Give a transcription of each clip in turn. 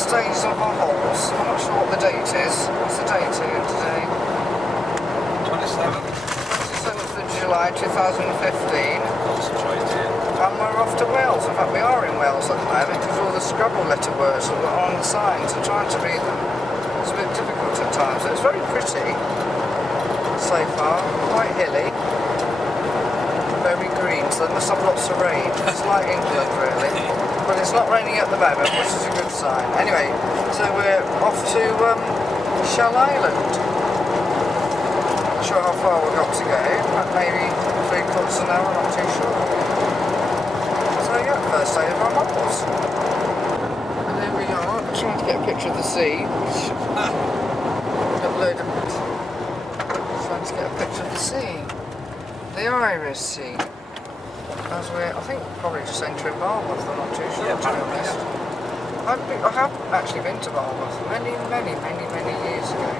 first days of our holes. I'm not sure what the date is. What's the date here today? 27th. 27th of July 2015. Concentrated. And we're off to Wales. In fact, we are in Wales at the moment because all the Scrabble letter words that were on the signs and trying to read them. It's a bit difficult at times. It's very pretty so far. Quite hilly. Very green, so they must have lots of rain. It's like England, really. But it's not raining at the moment, which is a good sign. Anyway, so we're off to Shell Island. Not sure how far we've got to go, but maybe 3/4 an hour, not too sure. So yeah, first day of our models. And there we are, trying to get a picture of the sea. Trying to get a picture of the sea. The Irish Sea. As we're, I think, probably just entering Barmouth, I'm not too sure, to be honest. I have actually been to Barmouth many years ago.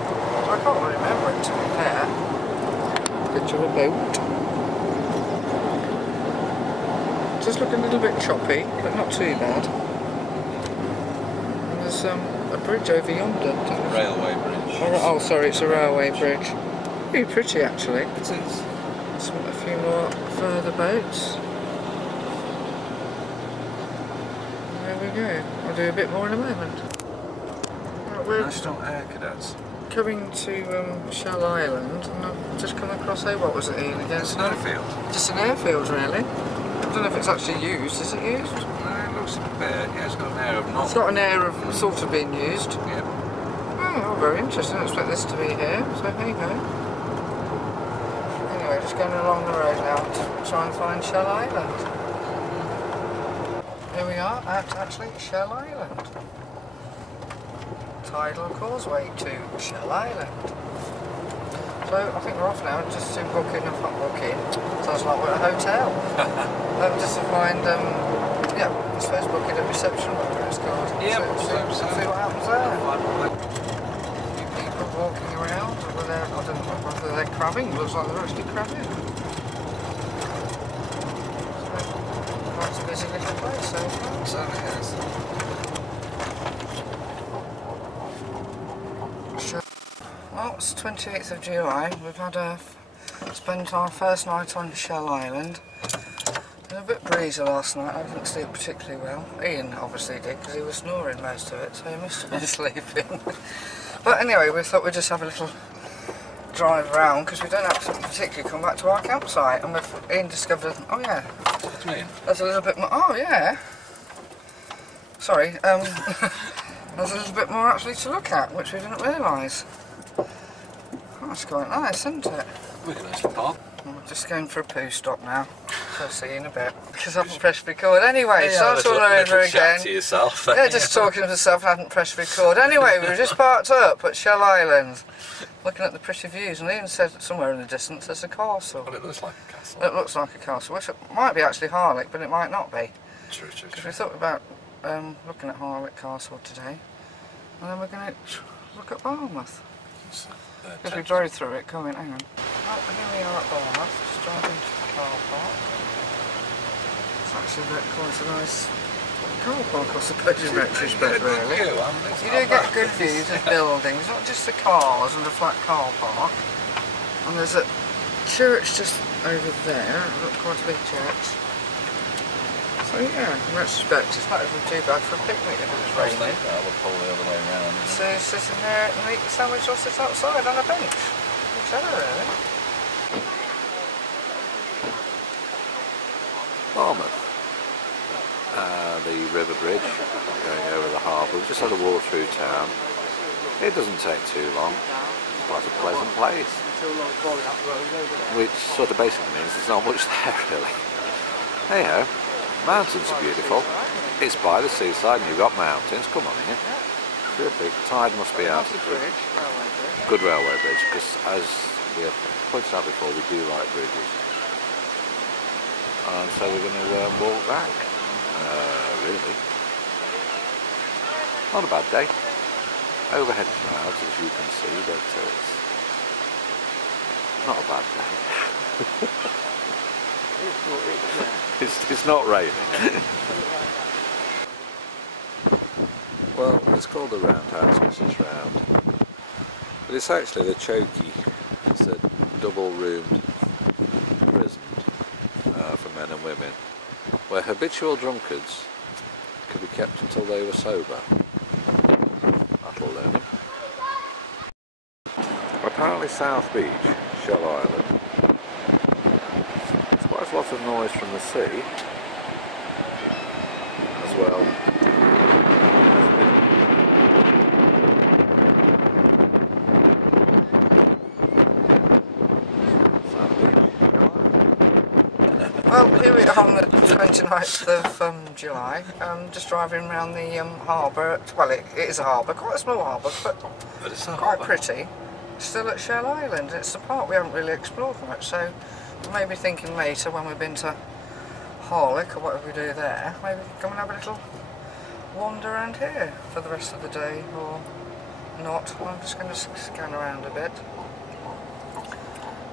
So I can't really remember it, to be fair. Picture of a boat. Just looking a little bit choppy, but not too bad. And there's a bridge over yonder. Railway bridge. Oh, sorry, it's a railway bridge. Pretty pretty, actually. It is. A few more further boats. There we go. I'll do a bit more in a moment. Right, we're National Air Cadets. coming to Shell Island, and I've just come across what was it, Ian, again? It's an airfield. Just an airfield, really. I don't know if it's actually used. Is it used? It looks a bit, yeah, it's got an air of not. It's got an air of sort of being used. Yeah. Oh, very interesting. I didn't expect this to be here, so there you go. Just going along the road now to try and find Shell Island. Here we are at actually Shell Island. Tidal causeway to Shell Island. So I think we're off now just to book in, not book in, sounds like we're at a hotel. Just to find, yeah, I suppose book in at reception, whatever it's called. Yeah, see what happens there. People walking around, or they're, I don't know whether they're crabbing, looks like they're actually crabbing. So, quite a busy little place so far. Certainly is. Well, it's 28th of July, we've had spent our first night on Shell Island. It was a bit breezy last night, I didn't sleep particularly well. Ian obviously did, because he was snoring most of it, so he must have been sleeping. But anyway, we thought we'd just have a little drive around because we don't have to particularly come back to our campsite, and Ian discovered, oh yeah, there's a little bit more, oh yeah, sorry, there's a little bit more actually to look at, which we didn't realise. That's quite nice, isn't it? Look at this pub. I'm just going for a poo stop now, so I'll see you in a bit, because I haven't pressed record anyway, Yeah, start all over again. To yourself. Yeah, just talking to myself, I hadn't pressed record. Anyway, we were just parked up at Shell Island, looking at the pretty views, and Ian said that somewhere in the distance there's a castle. Well, it looks like a castle. It looks like a castle, which might be actually Harlech, but it might not be. True. Because we thought about looking at Harlech Castle today, and then we're going to look at Barmouth. Because we drove through it, hang on. Well, here we are at Barmouth, just driving to the car park. It's actually quite a nice car park, I suppose, in retrospect, really. You do get good views of buildings, not just the cars and a flat car park. And there's a church just over there, quite a big church. So yeah, in retrospect, it's not even too bad for a picnic if it was raining. That would pull the other way around. So sitting there and eat a sandwich or sit outside on a bench. Whichever, really. Barmouth. The river bridge going over the harbour. We've just had a walk through town. It doesn't take too long. It's quite a pleasant place. Which sort of basically means there's not much there really. Anyhow, mountains are beautiful. It's by the seaside and you've got mountains. Come on in. Terrific. Tide must be out. Good railway bridge, because as we have pointed out before, we do like bridges. And so we're going to walk back. Really. Not a bad day. Overhead clouds, as you can see, but it's not a bad day. It's not raining. Well, it's called the roundhouse because it's round, but it's actually the chokey. It's a double-roomed prison for men and women, where habitual drunkards could be kept until they were sober. That'll learn them. Apparently South Beach, Shell Island, there's quite a lot of noise from the sea as well. Well, here we are on the 29th of July, just driving around the harbour. Well, it is a harbour, quite a small harbour, but it's a quite harbour. Pretty. Still at Shell Island. It's the part we haven't really explored much, so maybe thinking later when we've been to Harlech or whatever we do there, maybe come and have a little wander around here for the rest of the day, or not. I'm just going to scan around a bit.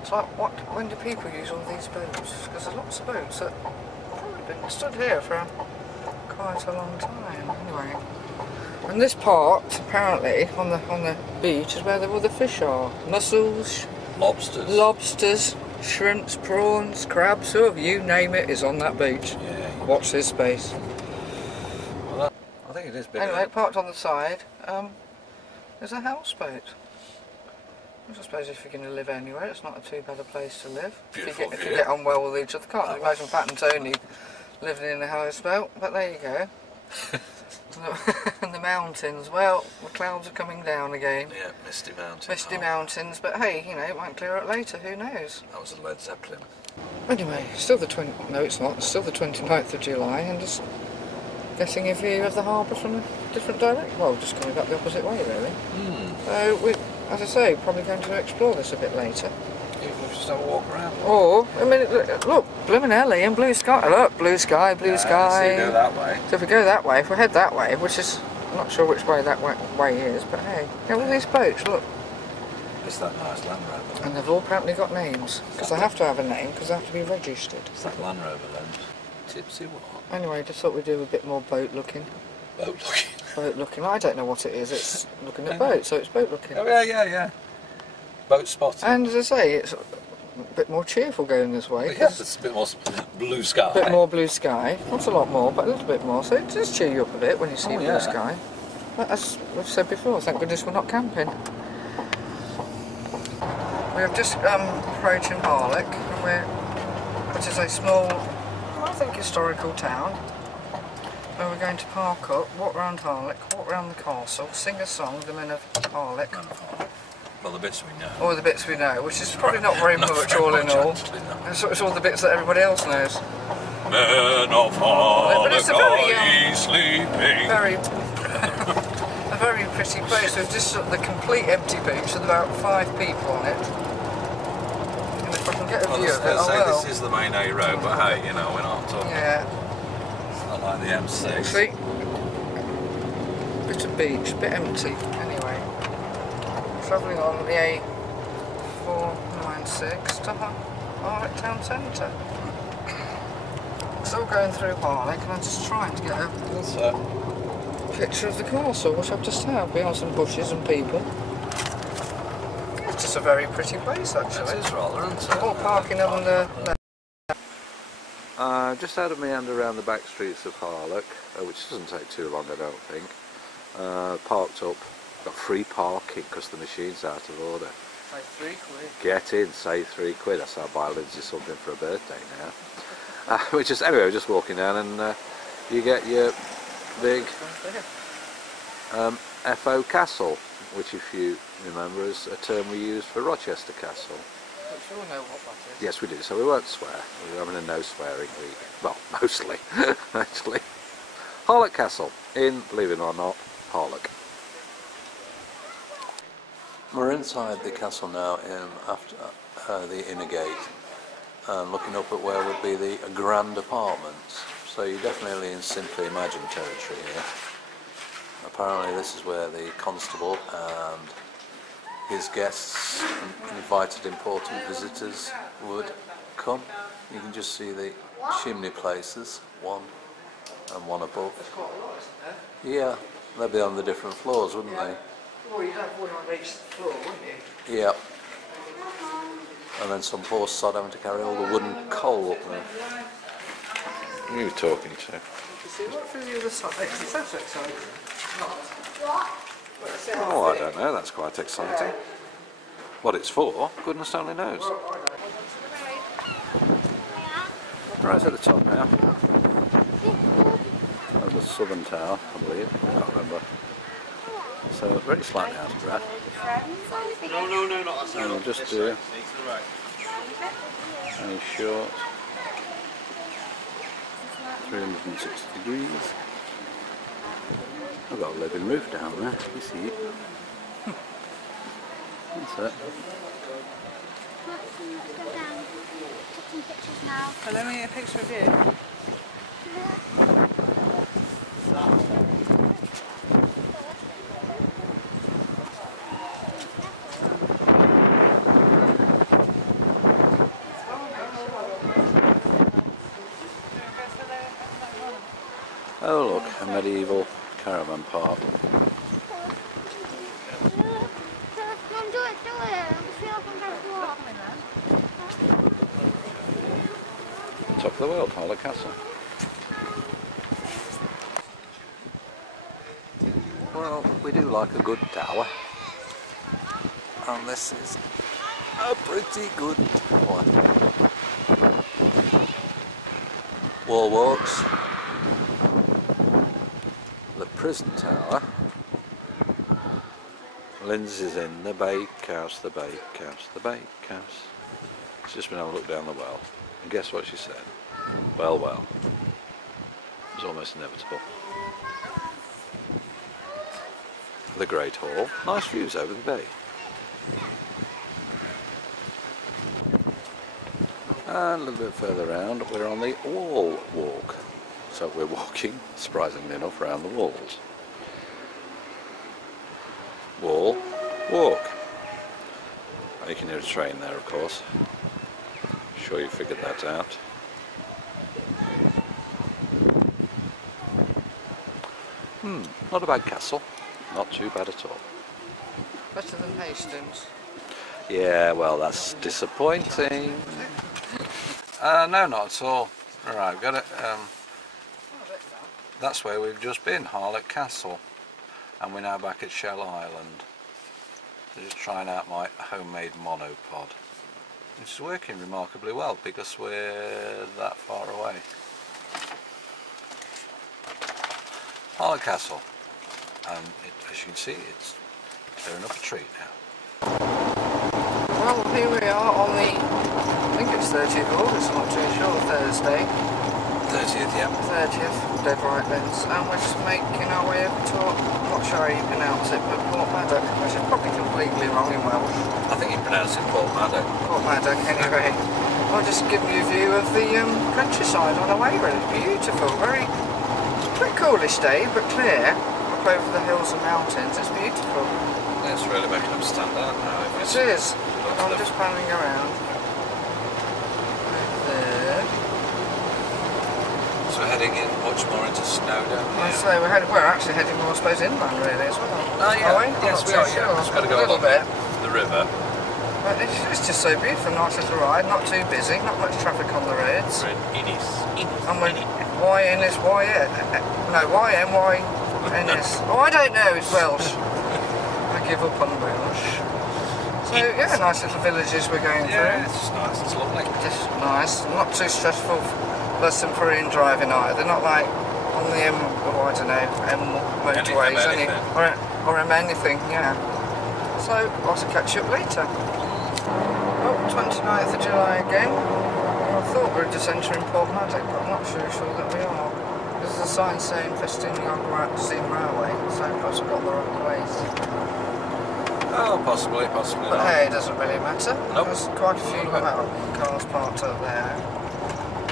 It's like, when do people use all these boats? Because there's lots of boats that have probably been stood here for quite a long time. Anyway, and this part apparently on the beach is where all the fish are. Mussels, lobsters, shrimps, prawns, crabs, you name it is on that beach. Yeah. Watch this space. Well, I think it is big. Anyway, parked on the side, there's a houseboat. I suppose if you're going to live anywhere, it's not too bad a place to live. If you get on well with each other. Can't imagine Pat and Tony living in a houseboat, but there you go. And the mountains, well, the clouds are coming down again. Yeah, misty mountains. Misty mountains, but hey, you know, it might clear up later, who knows? That was a Led Zeppelin. Anyway, still no it's not, it's still the 29th of July, and just getting a view of the harbour from a different direction. Well, just coming back the opposite way, really. So, we, as I say, probably going to explore this a bit later. Even if we just have a walk around. Or, I mean, look, blooming Ellie and blue sky. Look, blue sky, blue sky. So you go that way. So if we go that way, if we head that way, which is, I'm not sure which way that way is, but hey, all these boats, look. It's that nice Land Rover. And they've all apparently got names, because they have to have a name, because they have to be registered. It's that Land Rover then. Tipsy what? Anyway, just thought we'd do a bit more boat looking. Boat looking? Boat looking. I don't know what it is, it's looking at boats, so it's boat looking. Oh yeah. Boat spotting. And as I say, it's a bit more cheerful going this way. Yeah, it's a bit more blue sky. A bit more blue sky. Not a lot more, but a little bit more. So it does cheer you up a bit when you see blue sky. But as we've said before, thank goodness we're not camping. We have just approaching Harlech, which is a small, I think, historical town, where we're going to park up, walk around Harlech, walk around the castle, sing a song, the men of Harlech. Well, the bits we know. Or the bits we know, which is probably not very much all in all. Actually, no. It's all the bits that everybody else knows. Men of Harlech, but it's a very, sleeping. a very pretty place. We've just the complete empty beach with about 5 people on it. And if I can get a view of it, I will. This is the main A road, but hey, you know, we're not talking. Yeah. It's not like the M6. See? Bit of beach, bit empty. Anyway, travelling on the A496 to Harlech town centre. Still going through Harlech, and I'm just trying to get a picture of the castle, which I've just had, behind some bushes and people. It's just a very pretty place, actually. It is rather, isn't it? All parking on the left. Just had a meander around the back streets of Harlech, which doesn't take too long, I don't think. Parked up, got free parking because the machine's out of order. Like £3. Get in, save £3. That's how I buy Lindsay something for a birthday now. Anyway, we're just walking down, and you get your big FO Castle, which, if you remember, is a term we used for Rochester Castle. But you all know what that is. Yes, we do, so we won't swear. We're having a no swearing week. Well, mostly, actually. Harlech Castle, in, believe it or not, Harlech. We're inside the castle now, after the inner gate, and looking up at where would be the grand apartments. So you're definitely in Simply Imagine territory here. Apparently this is where the constable and his guests and invited important visitors would come. You can just see the chimney places, one and one above. There's quite a lot, isn't there? Yeah, They'd be on the different floors, wouldn't Well, you'd have one on each floor, wouldn't you? they? Yeah. And then some poor sod having to carry all the wooden coal up there. Who are you talking to? You see, what for the other side? It's so exciting. Oh, I don't know, that's quite exciting. What it's for, goodness only knows. Right at the top now. Of the southern tower, I believe. I can't remember. So, very slightly out of breath. No, not that. And we'll just do a short 360 degrees. I've got a living roof down there, you see it. That's it. Well, let me get a picture of you. Oh look, a medieval caravan park. Top of the world, Harlech Castle. Well, we do like a good tower. And this is a pretty good tower. Wall walks. The prison tower. Lindsay's in the bakehouse, the bakehouse, the bakehouse. She's just been able to look down the well. And guess what she said? Well, well. It was almost inevitable. The Great Hall. Nice views over the bay. And a little bit further round, we're on the wall walk. So we're walking, surprisingly enough, around the walls. Wall, walk. You can hear a train there, of course. Sure you figured that out. Not a bad castle. Not too bad at all. Better than Hastings. Yeah, well, that's disappointing. No, not at all. Alright, I've got it. That's where we've just been, Harlech Castle. And we're now back at Shell Island. So just trying out my homemade monopod. Which is working remarkably well because we're that far away. Harlech Castle. And as you can see, it's tearing up a tree now. Well, here we are on the, I think it's 30th of August, I'm not too sure, Thursday. 30th, yeah. 30th, dead right lens. And we're just making our way over to, I'm not sure how you pronounce it, but Port Maddock, which is probably completely wrong in Welsh. I think you pronounce it Port Maddock. Port Maddock, anyway. I'll just give you a view of the countryside on the way, really. It's beautiful, very, pretty coolish day, but clear. Up over the hills and mountains, it's beautiful. It's really making them stand out now. It is. I'm just panning around. There. So we're heading in much more into snow down I here. say we're actually heading more, I suppose, inland really as well. Oh yeah, Are we? yes I'm we not are, too yeah. sure. Just got to go a little along bit. the river. But it's just so beautiful, nice little ride, not too busy, not much traffic on the roads. We're in Innis. And we're YN is YN. No, YN, YNS. Oh, I don't know, it's Welsh. I give up on Welsh. So yeah, nice little villages we're going through. Yeah, it's nice, it's lovely. Just nice, not too stressful lesson for in driving either. They're not like on the M, oh, I don't know, M motorways or M anything, yeah. So I'll catch you up later. Oh, 29th of July again. I thought we were just entering Port Maddock, but I'm not sure that we are. There's a sign saying Festin Steam Railway, so perhaps we've got the wrong place. Oh, possibly But not. hey, it doesn't really matter. Nope. There's quite a few cars parked up there.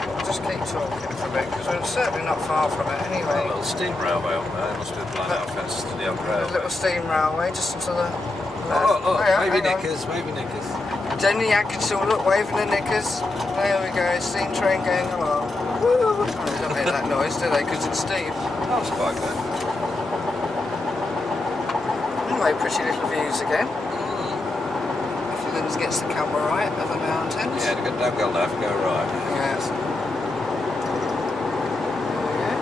We'll just keep talking for a bit, because we're certainly not far from it anyway. A little steam railway up there, must be blind out fence to the other A railway. little steam railway just to the left. Oh, look, Yeah, maybe hang on. knickers, maybe knickers. Jenny Atkinson, look, waving the knickers. There we go, steam train going along. Woo! Oh, they don't make that noise, do they? Because it's steam. That was quite good. Hello, pretty little views again. If the lens gets the camera right of the mountains. Yeah, don't go left, go right. Yes. There we go.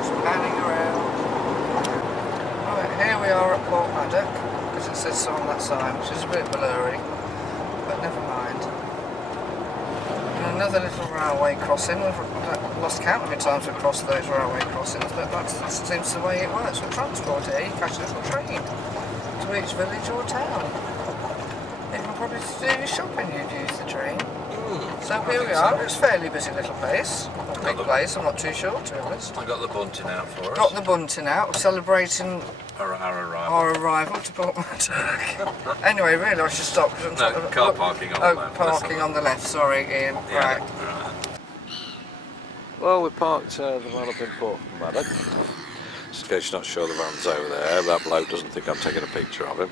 Just panning around. Right, here we are at Port Maddock, because it says so on that sign, which is a bit blurry, but never mind. And another little railway crossing. I've lost count how many times we've crossed those railway crossings, but that seems the way it works with transport here. You catch a little train to each village or town. Even probably to do your shopping you'd use the train. So here we are. It's a fairly busy little place. Or big place, I'm not too sure, to be honest. I got the bunting out for us. Got the bunting out. We're celebrating our arrival. Our arrival to Port Maddock. Anyway, really I should stop because I'm car parking on the left. Parking on the left, sorry Ian. Yeah, right. Well, we parked the van up in Port Maddock. Just in case you're not sure the van's over there, that bloke doesn't think I'm taking a picture of him.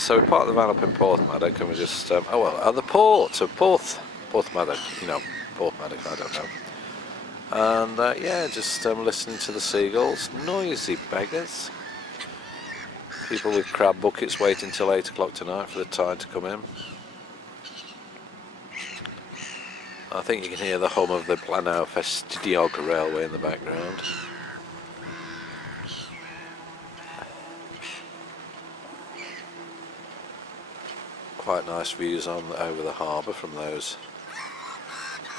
So we parked the van up in Port Maddock and we just, at the port of Porth Maddock, you know, Port Maddock, I don't know. And yeah, just listening to the seagulls, noisy beggars. People with crab buckets waiting till 8 o'clock tonight for the tide to come in. I think you can hear the hum of the Planau Festiniog railway in the background. Quite nice views over the harbour from those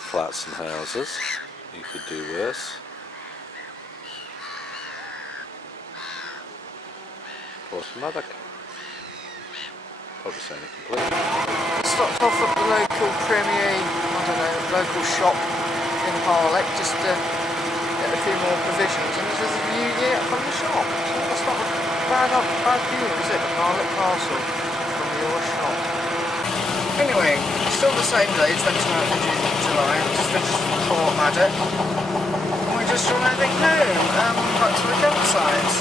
flats and houses. You could do worse. Port Maddock. Probably saying it completely. Stopped off at the local premier, I don't know, local shop in Harlech just to get a few more provisions, and there's a view here from the shop. So that's not a bad view, is it? The Harlech Castle from your shop. Anyway, still the same day, 29th of July, just finished Port Maddock. And we're just driving home, back to the campsite.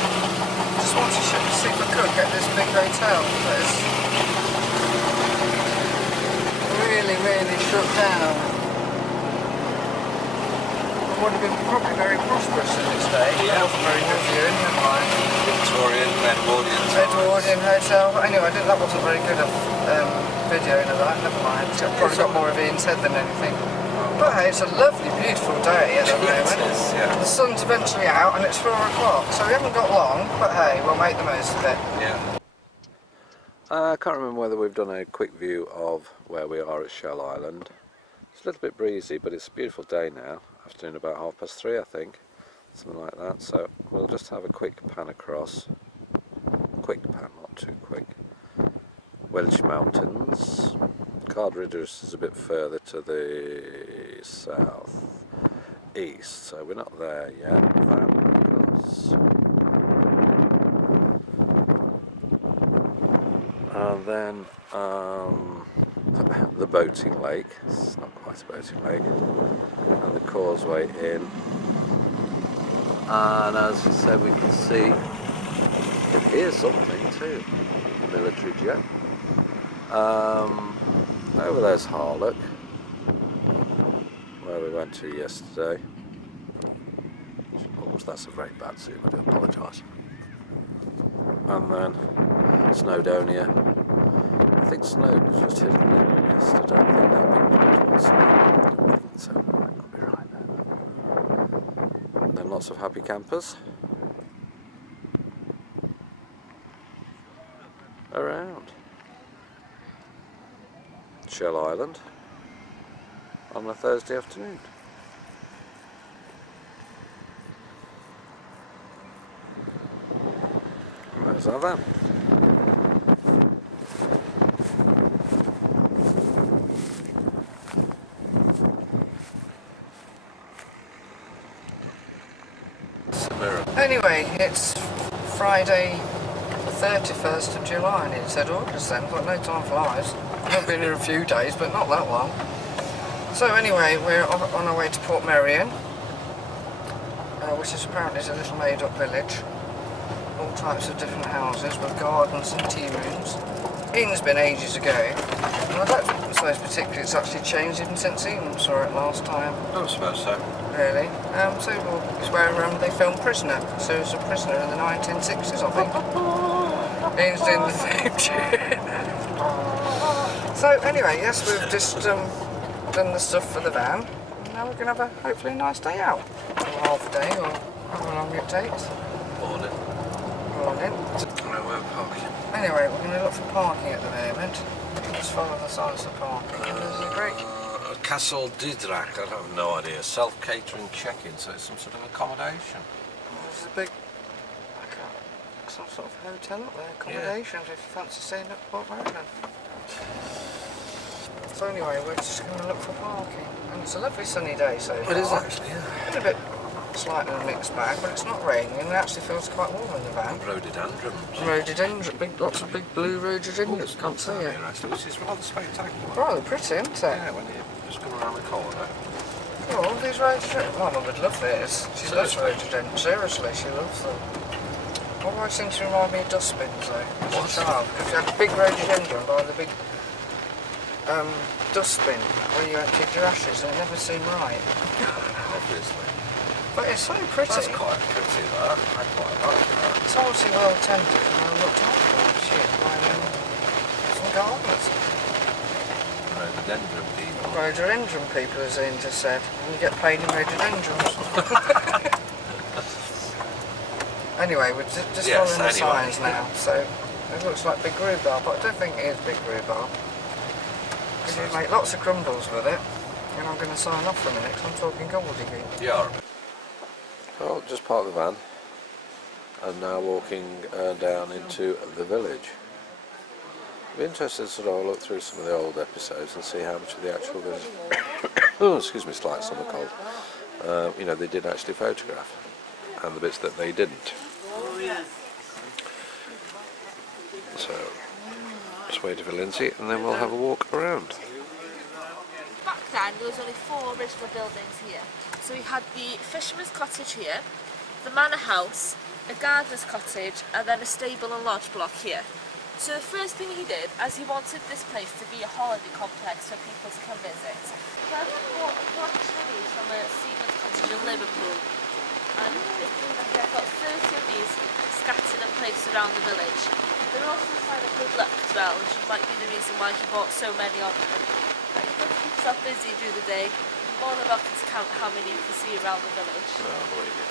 Just want to see if I could get this big hotel, but it's really shut down. It would have been probably very prosperous in its day. Yeah. That wasn't very good viewing, never mind. Victorian, Edwardian Hotel. But anyway, that wasn't very good of videoing of that, never mind. It's probably got more of Ian's head than anything. But hey, it's a lovely, beautiful day at the moment. It is, yeah. The sun's eventually out and it's 4 o'clock, so we haven't got long, but hey, we'll make the most of it. Yeah. I can't remember whether we've done a quick view of where we are at Shell Island. It's a little bit breezy, but it's a beautiful day now. Afternoon about 3:30, I think. Something like that. So we'll just have a quick pan across. Quick pan, not too quick. Welsh Mountains. Cardridges is a bit further to the south east, so we're not there yet. And then the boating lake. It's not quite a boating lake. And the causeway in. And as we said, we can see, you can hear something too. Military jet. Over there's Harlech, where we went to yesterday. Oh, that's a very bad zoom, I do apologise. And then Snowdonia. I think snow was just hidden in yesterday. I don't think that big patch was snow. I don't think so. That could be right there. And then lots of happy campers around Shell Island on a Thursday afternoon. And there's our van. Anyway, it's Friday the 31st of July and it said August then, but no time flies. I've been here a few days, but not that long. So anyway, we're on our way to Port Merion, which is apparently a little made-up village. All types of different houses with gardens and tea rooms. Ian's been ages ago, and I don't suppose particularly it's actually changed even since Ian saw it last time. I don't suppose so. Really? So it's where they filmed Prisoner. So it was a Prisoner in the 1960s, I think. Ian's doing the theme tune. So anyway, yes, we've just done the stuff for the van. And now we're going to have a hopefully nice day out. Or half a day, or however long it takes. Morning. Morning. Where we're parking. Anyway, we're going to look for parking at the moment. Just follow the signs for parking. There's a great... Castle Didrak, I have no idea. Self-catering check-in, so it's some sort of accommodation. There's a big... some sort of hotel up there, accommodations, if you fancy staying at Port Roland. So anyway, we're just going to look for parking. And it's a lovely sunny day so far. It is actually, yeah. Been a bit slightly mixed bag, but it's not raining and it actually feels quite warm in the van. Rhododendrons. Rhododendron, lots of big blue rhododendrons, can't see it. Which is rather spectacular. Rather pretty, isn't it? Yeah, when you just come around the corner. Oh, these rhododendrons. My mum would love this. She loves rhododendrons. Seriously, she loves them. Always seems to remind me of dustbins though, as a child, because you have a big rhododendron by the big dustbin where you emptied your ashes and it never seemed right. Obviously. But it's so pretty. That's quite pretty, that. I quite like that. It's obviously well tended and well looked after last year by some gardeners. Rhododendron people. Rhododendron people, as Ian just said, and you get paid in rhododendrons. Anyway, we're just following the signs now, so it looks like big rhubarb, but I don't think it is big rhubarb. Because you make lots of crumbles with it, and I'm going to sign off for a minute because I'm talking gobbledygook. Yeah. Well, just parked the van, and now walking down into the village. I'd be interested to sort of look through some of the old episodes and see how much of the actual village... oh, excuse me, slight summer cold. You know, they did actually photograph, and the bits that they didn't. So, just wait for Lindsay and then we'll have a walk around. Back then there was only 4 original buildings here. So we had the fisherman's cottage here, the manor house, a gardener's cottage and then a stable and lodge block here. So the first thing he did, as he wanted this place to be a holiday complex for people to come visit, he bought a collection of these from a seaman's cottage in Liverpool. And it seems like I've got 30 of these scattered and placed around the village. They're also a sign of good luck as well, which might be the reason why he bought so many of them. But he does keep himself busy through the day. More than welcome to count how many you can see around the village. Oh, I believe it.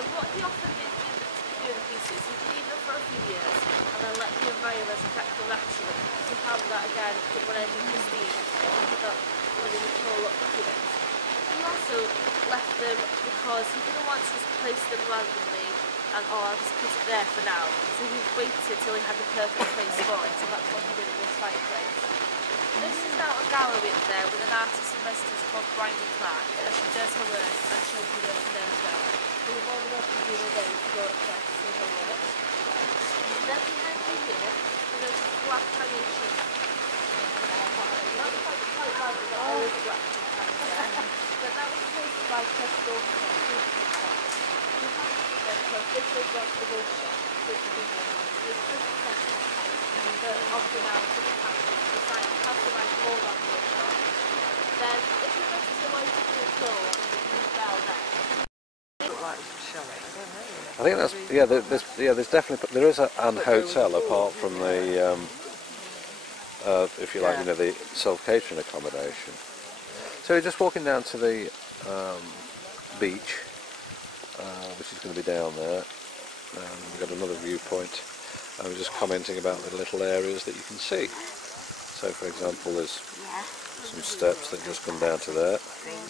And what he often did do in the pieces, he could leave them for a few years and then let the environment affect them naturally. So you have that again, when anything pristine, you got really mature look documents. He also left them because he didn't want to just place them randomly and I'll just put it there for now. So he waited till he had the perfect place for it, so that's what he did in this fireplace. This is now a gallery up there with an artist in residence called Bryony Clark, and she does her work and shows you over there as well. So we're more than welcome to do a day to go up there to see her work. And then behind me here, there's a black hanging sheet. Not quite bad, but there is a black sheet there. But that was created by Chef Dalton. This was like the workshop, this was often now to the passion to find how to write more on the workshop. Then if you notice the way to do a tour on the blue bell there. I think that's, there's definitely, there is an hotel apart from the, if you like, you know, the self-catering accommodation. So we're just walking down to the beach, which is going to be down there. We've got another viewpoint, and we're just commenting about the little areas that you can see. So for example, there's some steps that just come down to there,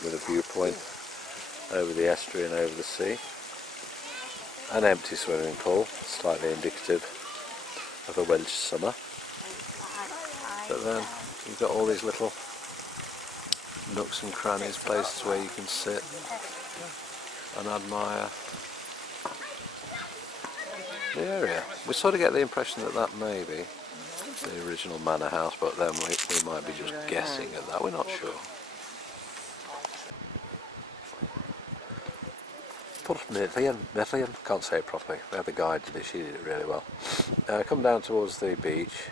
with a viewpoint over the estuary and over the sea. An empty swimming pool, slightly indicative of a Welsh summer. But then you've got all these little nooks and crannies, places where you can sit and admire the area. We sort of get the impression that that may be the original manor house, but then we might be just guessing at that, we're not sure. Can't say it properly. We had the guide to this, she did it really well. Come down towards the beach,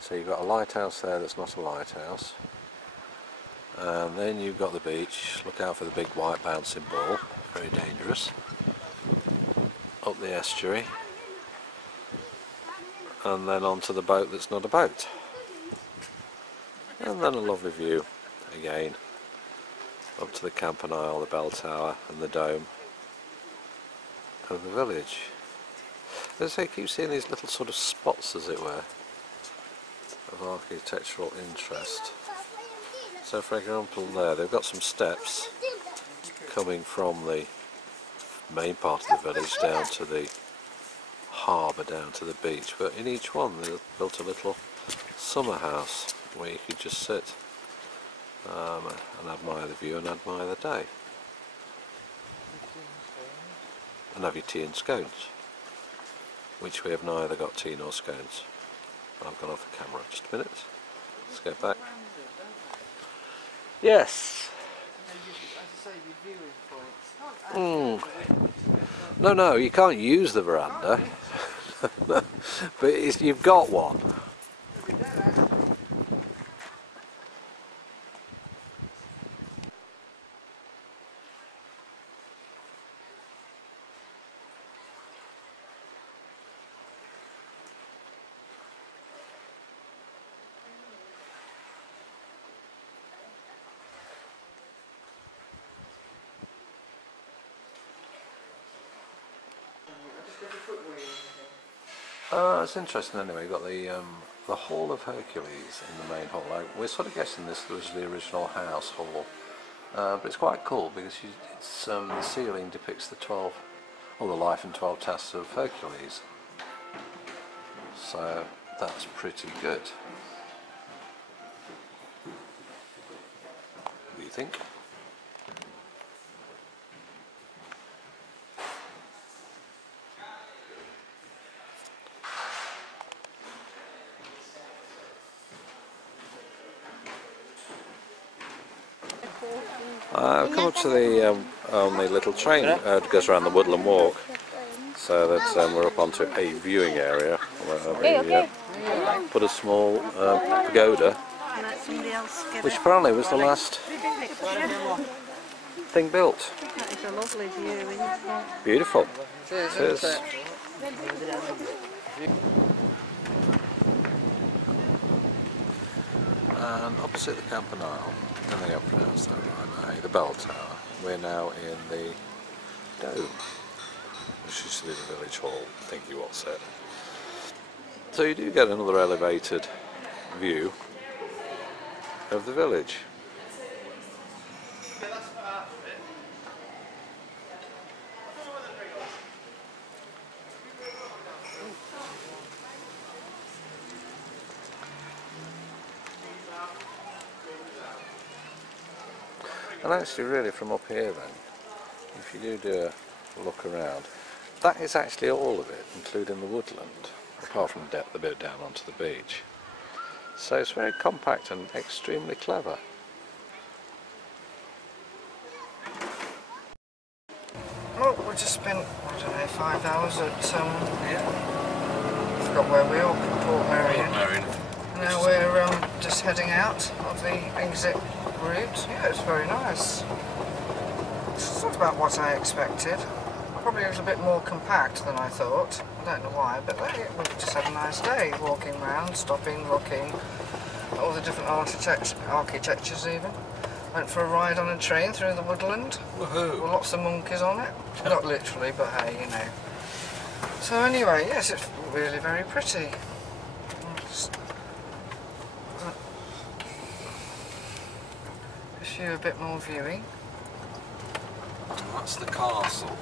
So you've got a lighthouse there that's not a lighthouse. And then you've got the beach. Look out for the big white bouncing ball, very dangerous. Up the estuary. And then onto the boat that's not a boat. And then a lovely view again up to the campanile, the bell tower and the dome of the village. As I say, I keep seeing these little sort of spots, as it were, of architectural interest. So for example there, they've got some steps coming from the main part of the village down to the harbour, down to the beach, but in each one they've built a little summer house where you could just sit and admire the view and admire the day. And have your tea and scones, which we have neither got tea nor scones. I've gone off the camera, just a minute. Let's go back. Yes. No, you can't use the veranda, but you've got one. It's interesting anyway. You've got the Hall of Hercules in the main hall. We're sort of guessing this was the original house hall, but it's quite cool because the ceiling depicts the life and 12 tasks of Hercules. So that's pretty good. What do you think? I've come up to the little train that goes around the Woodland Walk, so that we're up onto a viewing area where we put a small pagoda, which apparently was the last thing built. It's a lovely view, isn't it? Beautiful. It is. And opposite the campanile, I think I pronounced that right now, the bell tower, we're now in the dome, which used to be the village hall, I think you all said. So you do get another elevated view of the village. And actually really from up here then, if you do a look around, that is actually all of it, including the woodland, apart from the bit down onto the beach. So it's very compact and extremely clever. Well, we just spent, I don't know, 5 hours at, I forgot where we are, Port Marion. Now we're just heading out of the exit route. Yeah, it's very nice. It's not about what I expected. Probably a little bit more compact than I thought. I don't know why, but we've just had a nice day walking around, stopping, looking at all the different architectures even. Went for a ride on a train through the woodland. Woohoo! With lots of monkeys on it. Not literally, but hey, you know. So anyway, yes, it's really very pretty. A bit more viewing. That's the castle.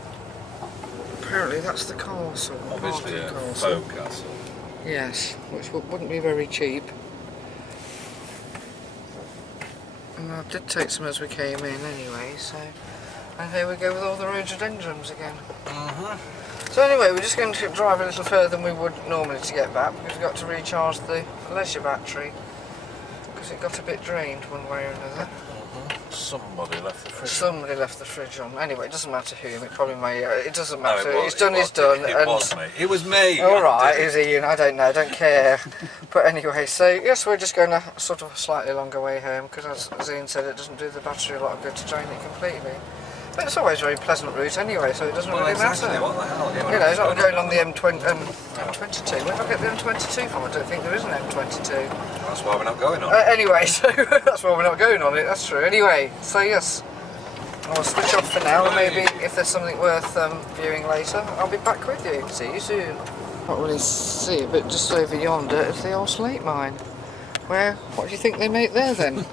Apparently that's the castle. Obviously a folk castle. Yes, which wouldn't be very cheap. And I did take some as we came in anyway, so... And here we go with all the rhododendrons again. So anyway, we're just going to drive a little further than we would normally to get back, because we've got to recharge the leisure battery. because it got a bit drained one way or another. Somebody left the fridge. Somebody left the fridge on. Anyway, it doesn't matter whom. It probably may. It doesn't matter. No, It's done. It's done. It was me. It was me. All right, it was Ian. I don't know. I don't care. But anyway, so yes, we're just going a sort of a slightly longer way home because, as Ian said, it doesn't do the battery a lot of good to drain it completely. But it's always a very pleasant route anyway, so it doesn't really exactly. matter. What the hell? You know, it's not going on the M22. Where did I get the M22 from? I don't think there is an M22. That's why we're not going on. Anyway, so that's why we're not going on it. That's true. Anyway, so yes, I'll switch off for now. Maybe if there's something worth viewing later, I'll be back with you. See you soon. Can't really see it, but just over yonder is the old slate mine. What do you think they make there then?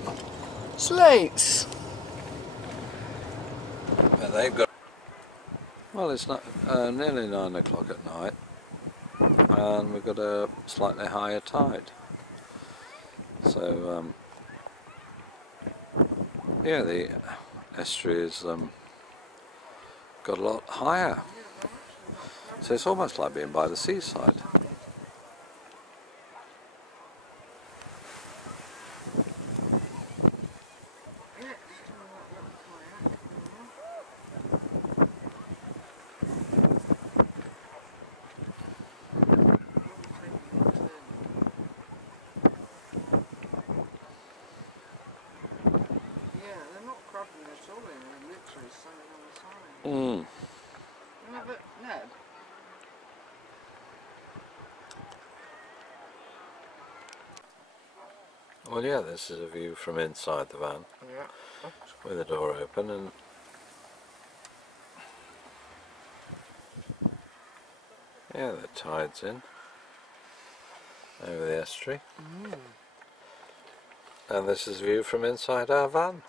Slates. They've got. Well, it's not nearly 9 o'clock at night, and we've got a slightly higher tide. So yeah, the estuary has got a lot higher. So it's almost like being by the seaside. Ned? Well, yeah, this is a view from inside the van, Yeah. with the door open, and yeah, the tide's in over the estuary, and this is a view from inside our van.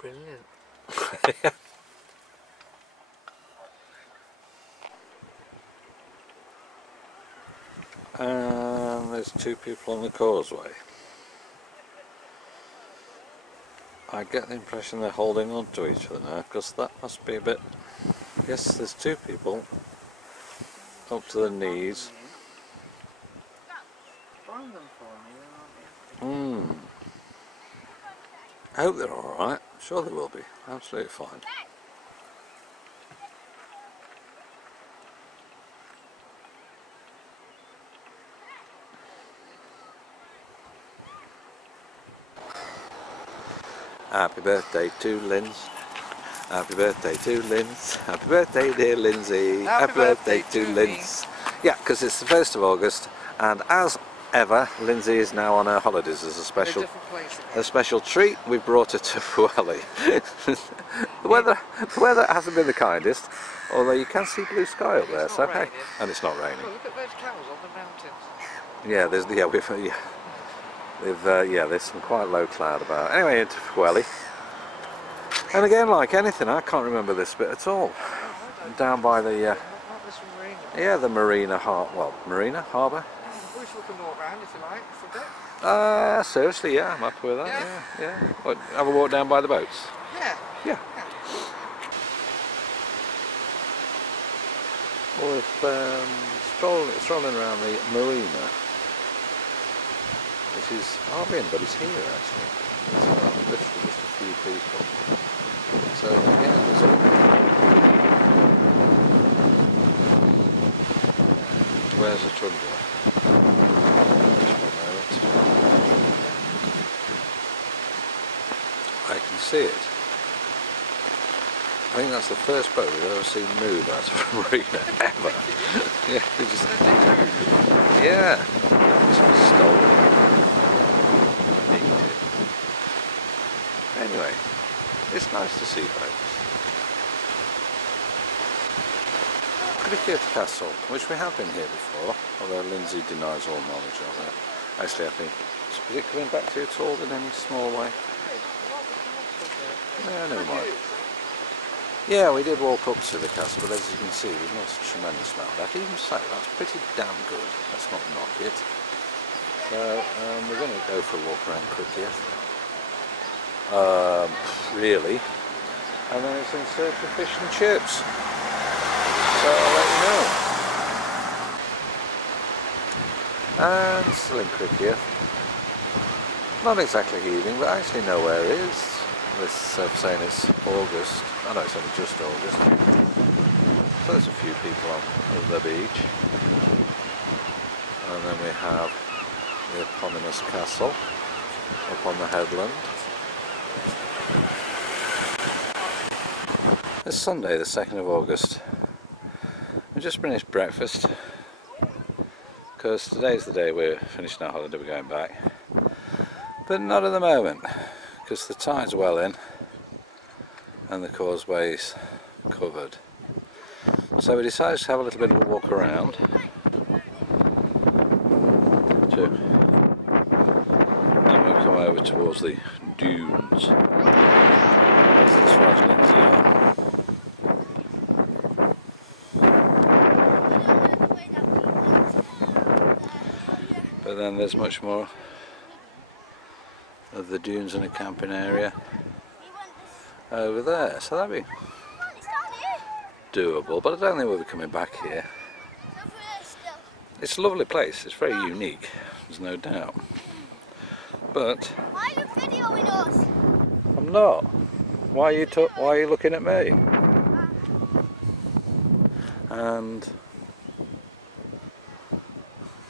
Brilliant. And there's two people on the causeway. I get the impression they're holding on to each other now, because that must be a bit... Yes, there's two people up to the knees. Find them for me. I hope they're alright. Sure they will be. Absolutely fine. Happy birthday to Linz. Happy birthday to Linz. Happy birthday, dear Lindsay. Happy birthday to Linz. Yeah, because it's the 1st of August, and as ever, Lindsay is now on her holidays as a special treat. We brought her to Pwllheli. the weather hasn't been the kindest, although you can see blue sky up there, so hey, and it's not raining. Oh, look at those cows on the mountains. Yeah, there's some quite low cloud about. Anyway, into Pwllheli. And again, like anything, I can't remember this bit at all. Down by the the marina harbour. We can walk around if you like for a bit. Seriously, yeah, I'm happy with that. Yeah. What, have a walk down by the boats? Yeah. Well, we're strolling around the marina. This is hardly anybody's here actually. It's literally just a few people. So yeah, there's all. Where's the tundra? I can see it. I think that's the first boat we've ever seen move out of a marina ever. Yeah, they just. Yeah, just was stolen. Nicked it. Anyway, it's nice to see boats. Cricket Castle, which we have been here before, although Lindsay denies all knowledge of it. Actually, I think, is it coming back to you at all in any small way? No, never mind. Yeah, we did walk up to the castle, but as you can see, there's not a tremendous amount left. Even so, that's pretty damn good. Let's not knock it. So, we're going to go for a walk around Cricket. Really. And then it's in search of fish and chips. So I'll let you know. And still in Cricket. Not exactly heaving, but actually nowhere is. This saying it's August. I know it's only just August. So there's a few people on the beach. And then we have the eponymous castle up on the headland. It's Sunday, the 2nd of August. We just finished breakfast because today's the day we're finishing our holiday, we're going back. But not at the moment because the tide's well in and the causeway's covered. So we decided to have a little bit of a walk around. And we'll come over towards the dunes. That's as far as Lindsay. But then there's much more of the dunes and a camping area over there, so that'd be doable, but I don't think we'll be coming back here. It's a lovely place, it's very unique, there's no doubt. But why are you videoing us? I'm not. Why are you looking at me? And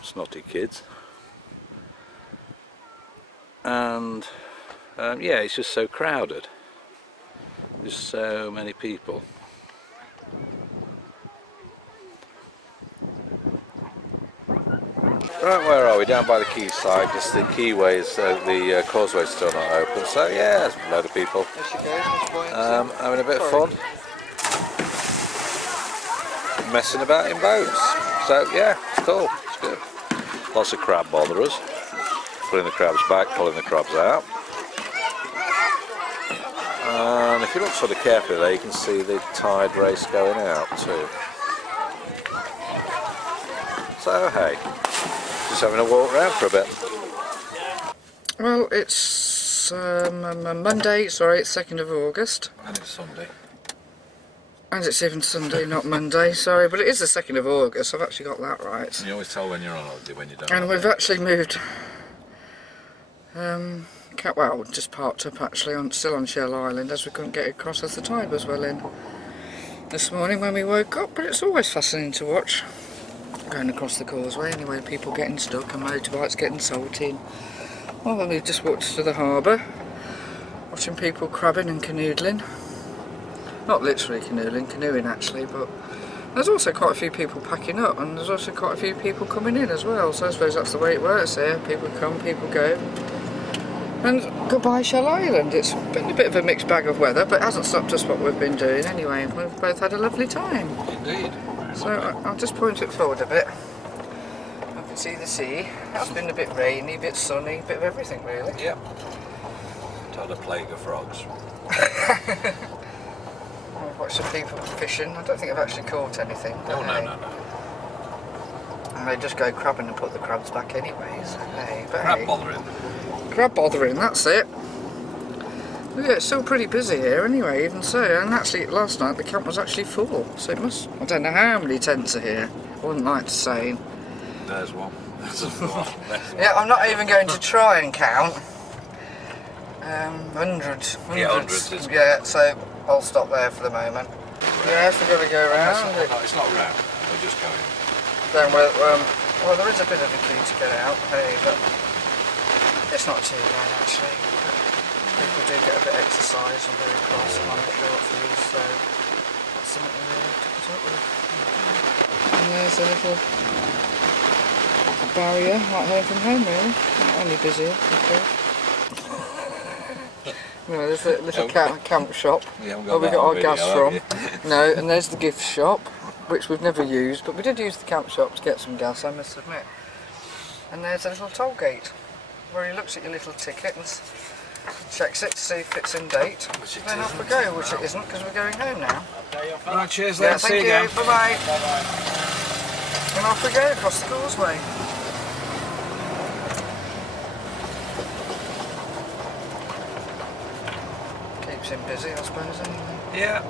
snotty kids. And yeah, it's just so crowded. There's so many people. Right, where are we? Down by the quayside. Just the quayways, the causeway's still not open. So yeah, there's a load of people having a bit of fun, messing about in boats. So yeah, it's cool. It's good. Lots of crab botherers. Pulling the crabs back, pulling the crabs out. And if you look sort of carefully there, you can see the tide race going out too. So hey, just having a walk around for a bit. Well, it's Monday, sorry, it's 2nd of August. And it's Sunday. And it's even Sunday, not Monday, sorry, but it is the 2nd of August, I've actually got that right. You always tell when you're on holiday, when you don't. And we've actually moved, well, just parked up actually, still on Shell Island, as we couldn't get across as the tide was well in this morning when we woke up, but it's always fascinating to watch. Going across the causeway anyway, people getting stuck and motorbikes getting salty. Well, we've just walked to the harbour, watching people crabbing and canoodling. Not literally canoeing actually, but there's also quite a few people packing up and there's also quite a few people coming in as well, so I suppose that's the way it works here. People come, people go. And goodbye Shell Island. It's been a bit of a mixed bag of weather, but it hasn't stopped us what we've been doing anyway. We've both had a lovely time. Indeed. So I'll just point it forward a bit. I can see the sea. It's been a bit rainy, a bit sunny, a bit of everything really. Yep. Told a plague of frogs. I've watched some people fishing. I don't think I've actually caught anything. Oh no. And they just go crabbing and put the crabs back anyways. Hey, but Crab hey. bothering. Crab bothering, that's it. Yeah, it's still pretty busy here anyway, even so. And actually, last night the camp was actually full, so it must. I don't know how many tents are here. I wouldn't like to say. There's one. There's one. Yeah, I'm not even going to try and count. Hundreds. Yeah, hundreds. Yeah, so I'll stop there for the moment. Yeah, so we've got to go around. No, it's not round. We're just going. Then well, there is a bit of a queue to get out, hey, but it's not too bad actually. People do get a bit of exercise and very cross and on short fuse, so that's something we really have to put up with. And there's a little barrier right home from home really. Not only busier, of course. No, there's a little camp shop where we got our gas from. No, and there's the gift shop, which we've never used, but we did use the camp shop to get some gas, I must admit. And there's a little toll gate where he looks at your little ticket and checks it to see if it's in date. Then off we go, which it isn't because we're going home now. Right, cheers Yeah, then. See thank you again. Bye bye. And off we go across the causeway. Keeps him busy, I suppose, anyway. Yeah.